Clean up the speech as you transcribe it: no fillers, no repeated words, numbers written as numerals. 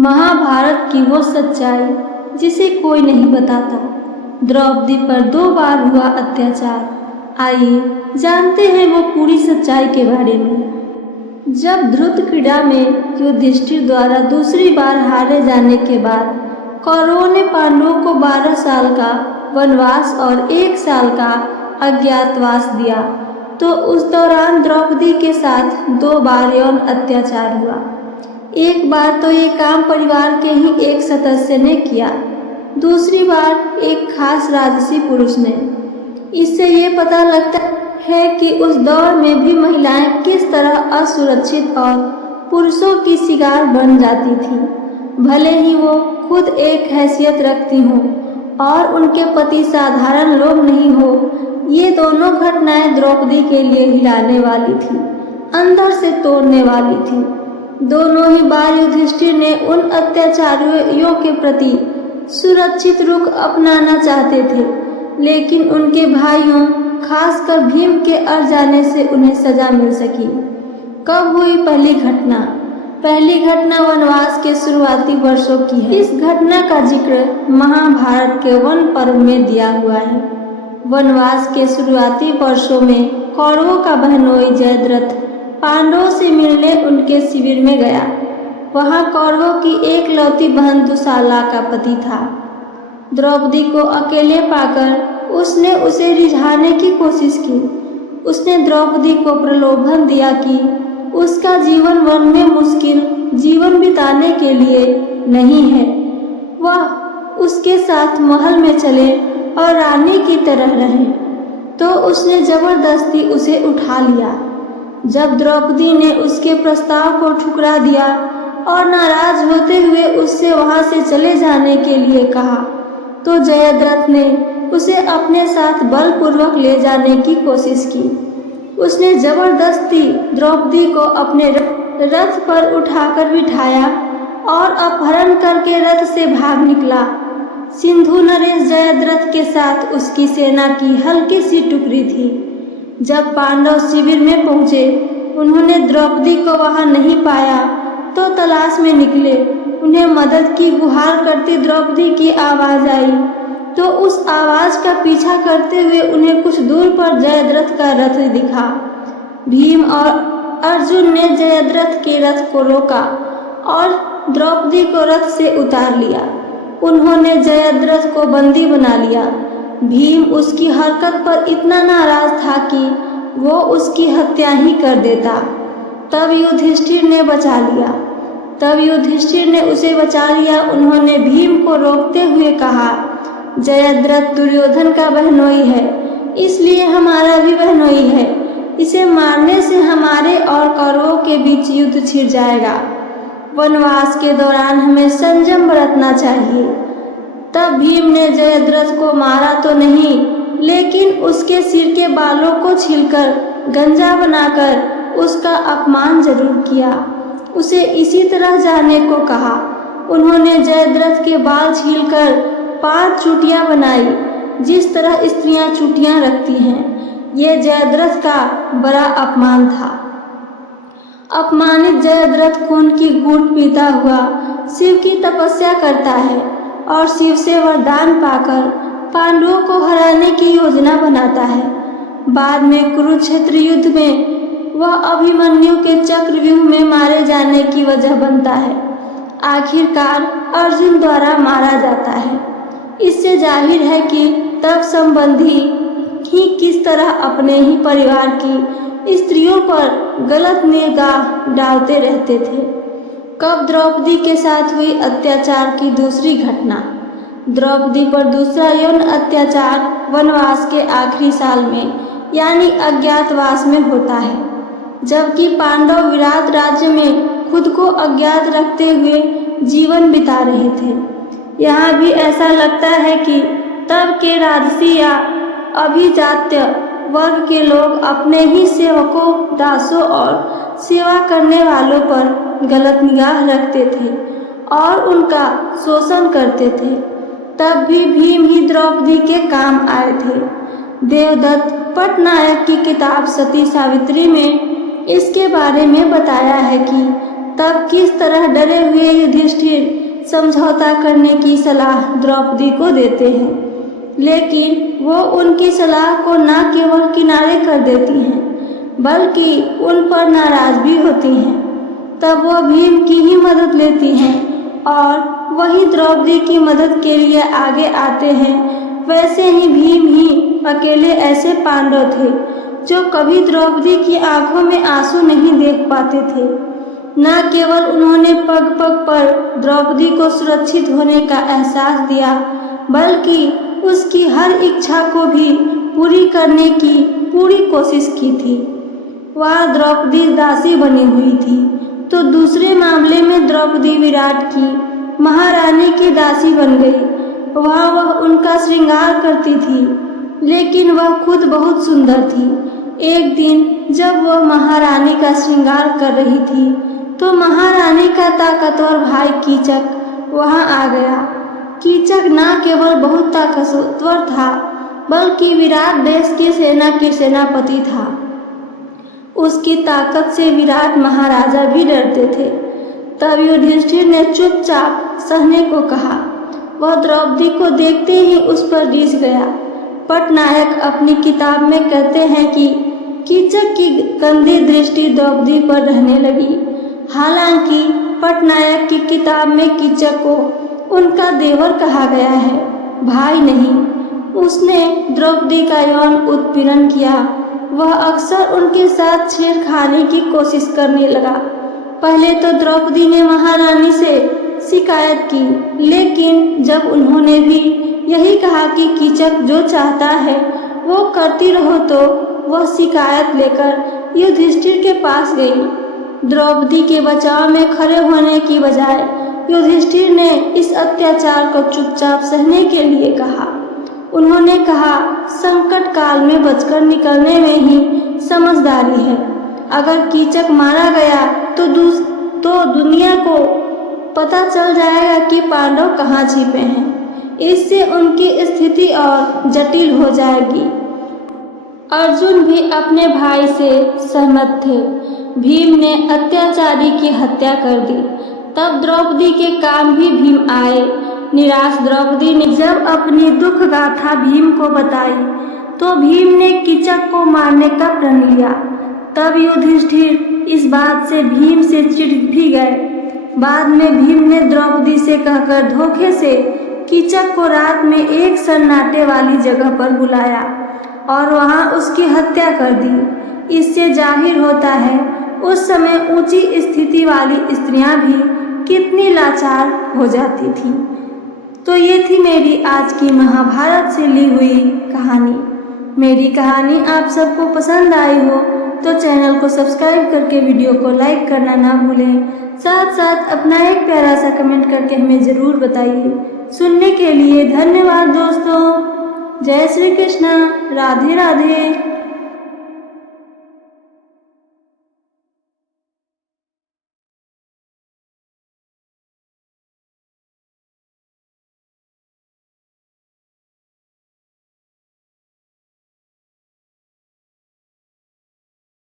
महाभारत की वो सच्चाई जिसे कोई नहीं बताता। द्रौपदी पर 2 बार हुआ अत्याचार। आइए जानते हैं वो पूरी सच्चाई के बारे में। जब ध्रुत क्रीड़ा में युधिष्ठिर द्वारा दूसरी बार हारे जाने के बाद कौरवों ने पांडवों को 12 साल का वनवास और 1 साल का अज्ञातवास दिया, तो उस दौरान द्रौपदी के साथ 2 बार यौन अत्याचार हुआ। एक बार तो ये काम परिवार के ही एक सदस्य ने किया, दूसरी बार एक खास राजसी पुरुष ने। इससे ये पता लगता है कि उस दौर में भी महिलाएं किस तरह असुरक्षित और पुरुषों की शिकार बन जाती थी, भले ही वो खुद एक हैसियत रखती हों और उनके पति साधारण लोग नहीं हो। ये दोनों घटनाएं द्रौपदी के लिए हिलाने वाली थी, अंदर से तोड़ने वाली थी। दोनों ही बार युधिष्ठिर ने उन अत्याचारियों के प्रति सुरक्षित रुख अपनाना चाहते थे, लेकिन उनके भाइयों खासकर भीम के अड़ जाने से उन्हें सजा मिल सकी। कब हुई पहली घटना? पहली घटना वनवास के शुरुआती वर्षों की है। इस घटना का जिक्र महाभारत के वन पर्व में दिया हुआ है। वनवास के शुरुआती वर्षों में कौरवों का बहनोई जयद्रथ पांडवों से मिलने उनके शिविर में गया। वहां कौरवों की एकलौती बहन दुशाला का पति था। द्रौपदी को अकेले पाकर उसने उसे रिझाने की कोशिश की। उसने द्रौपदी को प्रलोभन दिया कि उसका जीवन वन में मुश्किल जीवन बिताने के लिए नहीं है, वह उसके साथ महल में चले और रानी की तरह रहे। तो उसने जबरदस्ती उसे उठा लिया। जब द्रौपदी ने उसके प्रस्ताव को ठुकरा दिया और नाराज होते हुए उससे वहां से चले जाने के लिए कहा, तो जयद्रथ ने उसे अपने साथ बलपूर्वक ले जाने की कोशिश की। उसने जबरदस्ती द्रौपदी को अपने रथ पर उठाकर बिठाया और अपहरण करके रथ से भाग निकला। सिंधु नरेश जयद्रथ के साथ उसकी सेना की हल्की सी टुकड़ी थी। जब पांडव शिविर में पहुंचे, उन्होंने द्रौपदी को वहां नहीं पाया तो तलाश में निकले। उन्हें मदद की गुहार करती द्रौपदी की आवाज आई, तो उस आवाज का पीछा करते हुए उन्हें कुछ दूर पर जयद्रथ का रथ दिखा। भीम और अर्जुन ने जयद्रथ के रथ को रोका और द्रौपदी को रथ से उतार लिया। उन्होंने जयद्रथ को बंदी बना लिया। भीम उसकी हरकत पर इतना नाराज था कि वो उसकी हत्या ही कर देता। तब युधिष्ठिर ने उसे बचा लिया। उन्होंने भीम को रोकते हुए कहा, जयद्रथ दुर्योधन का बहनोई है, इसलिए हमारा भी बहनोई है। इसे मारने से हमारे और कौरवों के बीच युद्ध छिड़ जाएगा। वनवास के दौरान हमें संयम बरतना चाहिए। तब भीम ने जयद्रथ को मारा तो नहीं, लेकिन उसके सिर के बालों को छीलकर गंजा बनाकर उसका अपमान जरूर किया। उसे इसी तरह जाने को कहा। उन्होंने जयद्रथ के बाल छीलकर 5 चूटियां बनाई, जिस तरह स्त्रियां चूटियां रखती हैं। ये जयद्रथ का बड़ा अपमान था। अपमानित जयद्रथ खून की घूंट पीता हुआ शिव की तपस्या करता है और शिव से वरदान पाकर पांडवों को हराने की योजना बनाता है। बाद में कुरुक्षेत्र युद्ध में वह अभिमन्यु के चक्रव्यूह में मारे जाने की वजह बनता है। आखिरकार अर्जुन द्वारा मारा जाता है। इससे जाहिर है कि तब संबंधी ही किस तरह अपने ही परिवार की स्त्रियों पर गलत निगाह डालते रहते थे। कब द्रौपदी के साथ हुई अत्याचार की दूसरी घटना? द्रौपदी पर दूसरा यौन अत्याचार वनवास के आखिरी साल में यानी अज्ञातवास में होता है, जबकि पांडव विराट राज्य में खुद को अज्ञात रखते हुए जीवन बिता रहे थे। यहाँ भी ऐसा लगता है कि तब के राजसी या अभिजात्य वर्ग के लोग अपने ही सेवकों, दासों और सेवा करने वालों पर गलत निगाह रखते थे और उनका शोषण करते थे। तब भी भीम ही द्रौपदी के काम आए थे। देवदत्त पटनायक की किताब सती सावित्री में इसके बारे में बताया है कि तब किस तरह डरे हुए युधिष्ठिर समझौता करने की सलाह द्रौपदी को देते हैं, लेकिन वो उनकी सलाह को न केवल किनारे कर देती हैं बल्कि उन पर नाराज भी होती हैं। तब वो भीम की ही मदद लेती हैं और वही द्रौपदी की मदद के लिए आगे आते हैं। वैसे ही भीम ही अकेले ऐसे पांडव थे जो कभी द्रौपदी की आंखों में आंसू नहीं देख पाते थे। न केवल उन्होंने पग पग पर द्रौपदी को सुरक्षित होने का एहसास दिया, बल्कि उसकी हर इच्छा को भी पूरी करने की पूरी कोशिश की थी। वह द्रौपदी दासी बनी हुई थी, तो दूसरे मामले में द्रौपदी विराट की महारानी की दासी बन गई। वह उनका श्रृंगार करती थी, लेकिन वह खुद बहुत सुंदर थी। एक दिन जब वह महारानी का श्रृंगार कर रही थी, तो महारानी का ताकतवर भाई कीचक वहां आ गया। कीचक न केवल बहुत ताकतवर था, बल्कि विराट देश की सेना के सेनापति था। उसकी ताकत से विराट महाराजा भी डरते थे। तब युधिष्ठिर ने चुपचाप सहने को कहा। वह द्रौपदी को देखते ही उस पर रिझ गया। पटनायक अपनी किताब में कहते हैं कि कीचक की गंदी दृष्टि द्रौपदी पर रहने लगी। हालांकि पटनायक की किताब में कीचक को उनका देवर कहा गया है, भाई नहीं। उसने द्रौपदी का यौन उत्पीड़न किया। वह अक्सर उनके साथ छेड़खानी की कोशिश करने लगा। पहले तो द्रौपदी ने महारानी से शिकायत की, लेकिन जब उन्होंने भी यही कहा कि कीचक जो चाहता है वो करती रहो, तो वह शिकायत लेकर युधिष्ठिर के पास गई। द्रौपदी के बचाव में खड़े होने की बजाय युधिष्ठिर ने इस अत्याचार को चुपचाप सहने के लिए कहा। उन्होंने कहा, संकट काल में बचकर निकलने में ही समझदारी है। अगर कीचक मारा गया तो दुनिया को पता चल जाएगा कि पांडव कहाँ छिपे हैं। इससे उनकी स्थिति और जटिल हो जाएगी। अर्जुन भी अपने भाई से सहमत थे। भीम ने अत्याचारी की हत्या कर दी। तब द्रौपदी के काम भी भीम आए। निराश द्रौपदी ने जब अपनी दुख गाथा भीम को बताई, तो भीम ने कीचक को मारने का प्रण लिया। तब युधिष्ठिर इस बात से भीम से चिढ़ भी गए। बाद में भीम ने द्रौपदी से कहकर धोखे से कीचक को रात में एक सन्नाटे वाली जगह पर बुलाया और वहां उसकी हत्या कर दी। इससे जाहिर होता है उस समय ऊंची स्थिति वाली स्त्रियां भी कितनी लाचार हो जाती थीं। तो ये थी मेरी आज की महाभारत से ली हुई कहानी। मेरी कहानी आप सबको पसंद आई हो तो चैनल को सब्सक्राइब करके वीडियो को लाइक करना ना भूलें। साथ साथ अपना एक प्यारा सा कमेंट करके हमें ज़रूर बताइए। सुनने के लिए धन्यवाद दोस्तों। जय श्री कृष्ण। राधे राधे।